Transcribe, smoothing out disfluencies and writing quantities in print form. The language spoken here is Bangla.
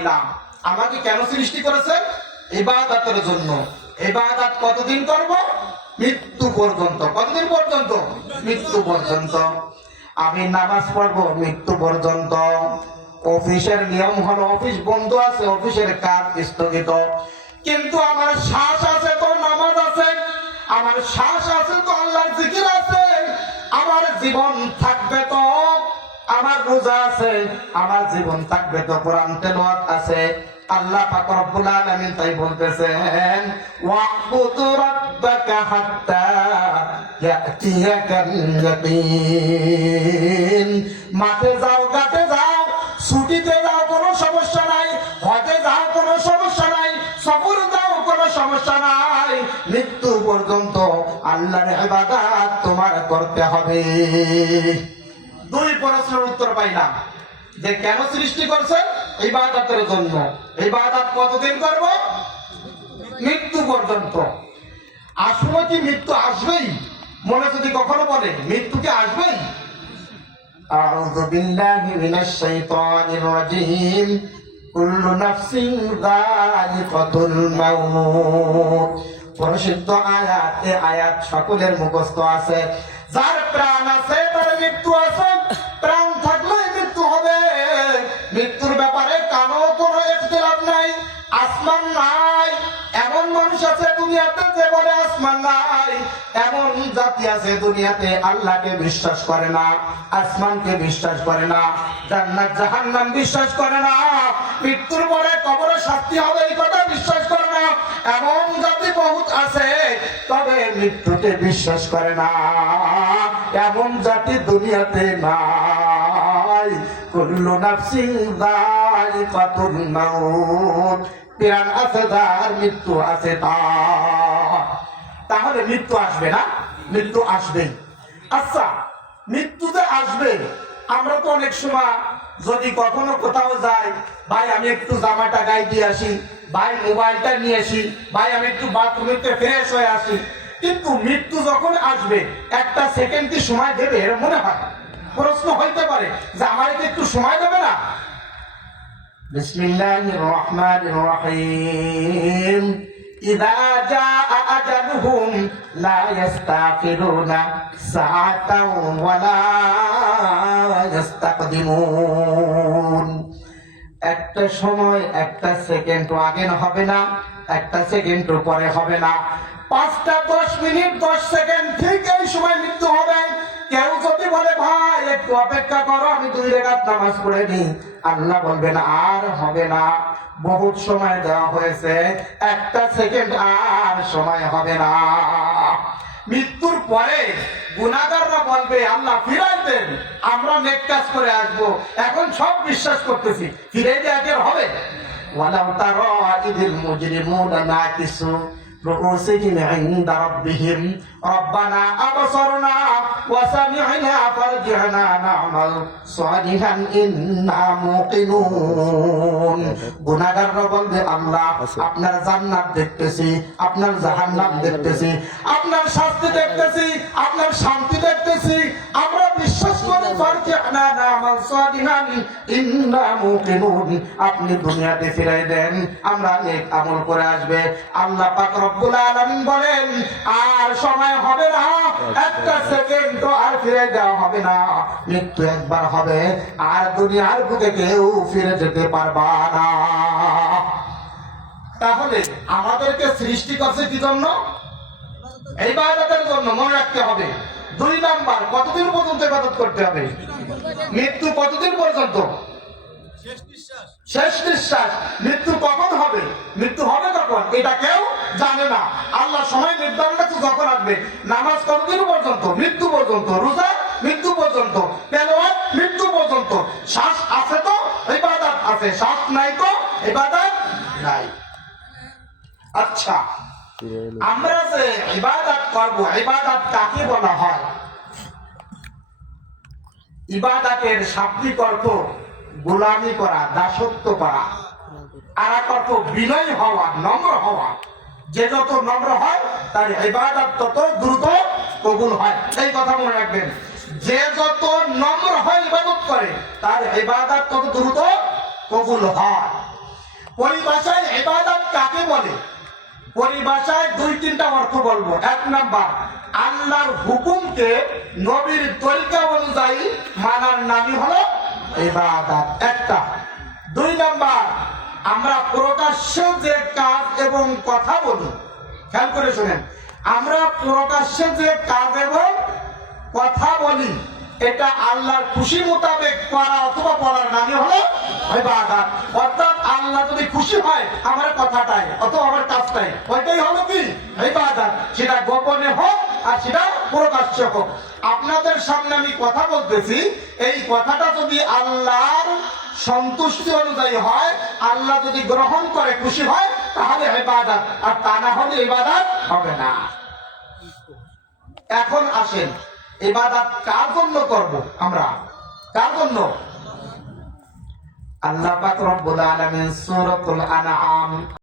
পাইলাম। আমাকে কেন সৃষ্টি করেছেন? ইবাদতের জন্য। ইবাদত কতদিন করব? মৃত্যু পর্যন্ত। কতদিন পর্যন্ত? মৃত্যু পর্যন্ত। আমি নামাজ পড়বো মৃত্যু পর্যন্ত। অফিসের নিয়ম হলো অফিস বন্ধ আছে, অফিসের কাজ স্থগিত, কিন্তু আমার শ্বাস আছে তো নামাজ আছে, আমার শ্বাস আছে তো আল্লাহর জিকির আছে, আমার জীবন থাকবে তো আমার রোজা আছে, আমার জীবন থাকবে তো কোরআন তেলাওয়াত আছে। আল্লাহ পাক রব্বুল আলামিন তাই বলতেছেন, ওয়া'বুদু রাব্বাকা হাত্তা ইয়াতিয়াকাল ইয়াকিন। মাঠে যাও, ঘাটে যাও, ছুটিতে যাও, কোনো সমস্যা নাই, হজে যাও, কোনো সমস্যা নাই, সফরে যাও, কোনো সমস্যা নাই, মৃত্যু পর্যন্ত আল্লাহর ইবাদত তোমার করতে হবে। দুই প্রশ্নের উত্তর পাইলাম যে কেন সৃষ্টি করছেন? ইবাদতের জন্য। ইবাদত কতদিন করব? মৃত্যু পর্যন্ত। আসলে কি মৃত্যু আসবেই? মনে যদি কখনো বলে মৃত্যু কি আসবেই? আউযু বিল্লাহি মিনাশ শাইতানির রাজীম। কুল্লু নাফসিন যালিকাতুল মাউত। পরিশুদ্ধ আয়াত, এই আয়াত সকলের মুখস্থ আছে। যার প্রাণ আছে তার মৃত্যু আছে, প্রাণ থাকলে মৃত্যু হবে। মৃত্যুর ব্যাপারে কারো কোনো ইখতিলাফ নাই। আসমান নাই, এমন মানুষ আছে দুনিয়াতে যে বলে আসমান নাই। এমন জাতি আছে দুনিয়াতে আল্লাহকে বিশ্বাস করে না, আসমানকে বিশ্বাস করে না, জান্নাত জাহান্নাম বিশ্বাস করে না, মৃত্যুর পরে কবরে শাস্তি হবে এই কথা বিশ্বাস করে না। এমন জাতি বহুত আছে, তবে মৃত্যুকে বিশ্বাস করে না। এমন জাতি দুনিয়াতে নাই। কুল্লু নাফসিন যালিকাতুল মাউত। প্রাণ আছে যার, মৃত্যু আছে তার। তাহলে মৃত্যু আসবে না? মৃত্যু আসবেই। আচ্ছা, মৃত্যু যে আসবে, আমরা তো অনেক সময় যদি কখনো কোথাও যাই, ভাই আমি একটু জামাটা গায়ে দিয়ে আসি, ভাই মোবাইলটা নিয়ে আসি, ভাই আমি একটু বাথরুমে ফ্রেশ হয়ে আসি, কিন্তু মৃত্যু যখন আসবে একটা সেকেন্ড কি সময় দেবে? এর মনে হয়? প্রশ্ন হইতে পারে যে আমার একটু সময় দেবে না? বিসমিল্লাহির রহমানির রহিম। ইযা জাআ আজালুহুম লা ইস্তাখিরুনা সাআতাও ওয়া লা ইস্তাকদিমুন। একটা সময় একটা সেকেন্ড আগে হবে না, একটা সেকেন্ড পরে হবে না। 5টা 10 মিনিট 10 সেকেন্ড ঠিক এই সময় মৃত্যু হবে। কেউ যদি বলে ভাই একটু অপেক্ষা করো, আমি 2 রাকাত নামাজ পড়ে নিই, আল্লাহ বলবেন আর হবে না, বহুত সময় দেওয়া হয়েছে, একটা সেকেন্ড আর সময় হবে না। মৃত্যুর পরে গুনাহগাররা বলবে আল্লাহ ফিরাই দেন, আমরা নেক কাজ করে আসবো, এখন সব বিশ্বাস করতেছি, ফিরে দিয়ে হবে। ওয়ালাউ তারা ইদিল মুজরিমুনা নাকিসু رؤوسهم عند ربهم ربنا أبصرنا وسمعنا فارجعنا نعمل صالحا إنا موقنون। গুনাহগাররা বলবে আল্লাহ আপনার জান্নাত দেখতেছি, আপনার জাহান্নাম দেখতেছি, আপনার শাস্তি দেখতেছি, আপনার শান্তি দেখতেছি, আমরা বিশ্বাস করি ফারজি'না না'মাল সালিহান ইন্না মুকিনুন। আপনি দুনিয়াতে ফিরাই দেন, আমরা নেক আমল করে আসবে। আল্লাহ পাক রব্বুল আলামিন বলেন আর সময় হবে না, একটা সেকেন্ড আর ফিরে দেওয়া হবে না। মৃত্যু একবার হবে, আর দুনিয়ার বুকে কেউ ফিরে যেতে পারবা না। তাহলে আমাদেরকে সৃষ্টি করছে কি জন্য? ইবাদতের জন্য, মনে রাখতে হবে। 2 নাম্বার, কতদিন পর্যন্ত ইবাদত করতে হবে? মৃত্যু কতদিন পর্যন্ত? শেষ নিঃশ্বাস। মৃত্যু কখন হবে? মৃত্যু হবে কখন এটা কেউ জানে না। আল্লাহ সময় নির্ধারণ করছে যখন আসবে। নামাজ কতদিন পর্যন্ত? মৃত্যু পর্যন্ত। রোজা মৃত্যু পর্যন্ত। তেলাওয়াত মৃত্যু পর্যন্ত। শ্বাস আছে তো ইবাদত আছে, শ্বাস নাই তো ইবাদত নাই। আচ্ছা, আমরা যে ইবাদত করব, ইবাদত কাকে বলা হয়? ইবাদতের শাব্দিক অর্থ গোলামি করা, দাসত্ব করা। আর এক অর্থ বিনয় হওয়া, নম্র হওয়া। যে যত নম্র হয় তার ইবাদত তত দ্রুত কবুল হয়। এই কথা মনে রাখবেন, যে যত নম্র হয় ইবাদত করে তার ইবাদত তত দ্রুত কবুল হয়। পরিভাষায় ইবাদত কাকে বলে? পরিভাষায় দুই তিনটা অর্থ বলবো। এক নাম্বার, আল্লাহর হুকুমকে নবীর তরিকা অনুযায়ী মানার নামই হলো ইবাদত, একটা। দুই নাম্বার, আমরা প্রকাশ্যে যে কাজ এবং কথা বলি, খেয়াল করে শুনেন, আমরা প্রকাশ্যে যে কাজ এবং কথা বলি এটা আল্লাহর খুশি মোতাবেক করা অথবা বলার নামই হলো ইবাদত। অর্থাৎ আল্লাহ যদি খুশি হয় আমার কথাটাই অথবা আমার কাজটাই, ওইটাই হলো কি ইবাদত, সেটা গোপনে হোক আর সেটা প্রকাশ্যে হোক। আপনাদের সামনে আমি কথা বলতেছি, এই কথাটা যদি আল্লাহর সন্তুষ্টি অনুযায়ী হয়, আল্লাহ যদি গ্রহণ করে খুশি হয়, তাহলে ইবাদত, আর তা না হলে ইবাদত হবে না। এখন আসেন, ইবাদত কার জন্য করব আমরা? কার জন্য? আল্লাহ পাক রব্বুল আলামিন সূরাতুল আনআম